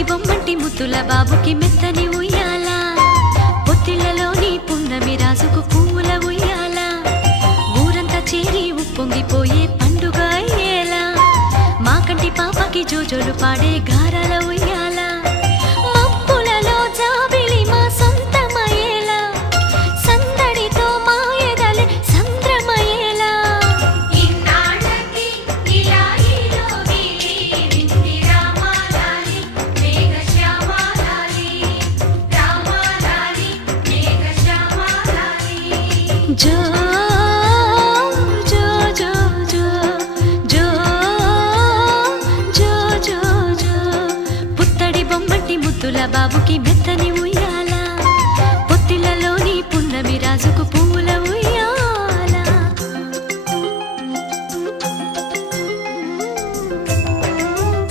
పుత్తడి బొమ్మంటి ముద్దుల బాబుకి మెత్తని ఉయ్యాల పొత్తిళ్లలోని పున్నమి రాజుకు పువ్వుల ఉయ్యాల ఊరంతా చేరి ఉప్పొంగిపోయే పండుగ అయ్యేలా మా కంటి పాపకి జోజోలు పాడే గారాల ఉయ్యాల మబ్బులలో జాబిలి మా సొంతమయ్యేలా సందడితో మా ఎదలే సంద్రమయ్యేలా ఇన్నాళ్ళకి ఇలాయిలో గిలి వింది రామాలాలి మేఘశ్యామాలాలి రామాలాలి మేఘశ్యామాలాలి జో జో జో జో జో జో జో జో పుత్తడి బొమ్మంటి ముద్దుల బాబుకి మెత్తని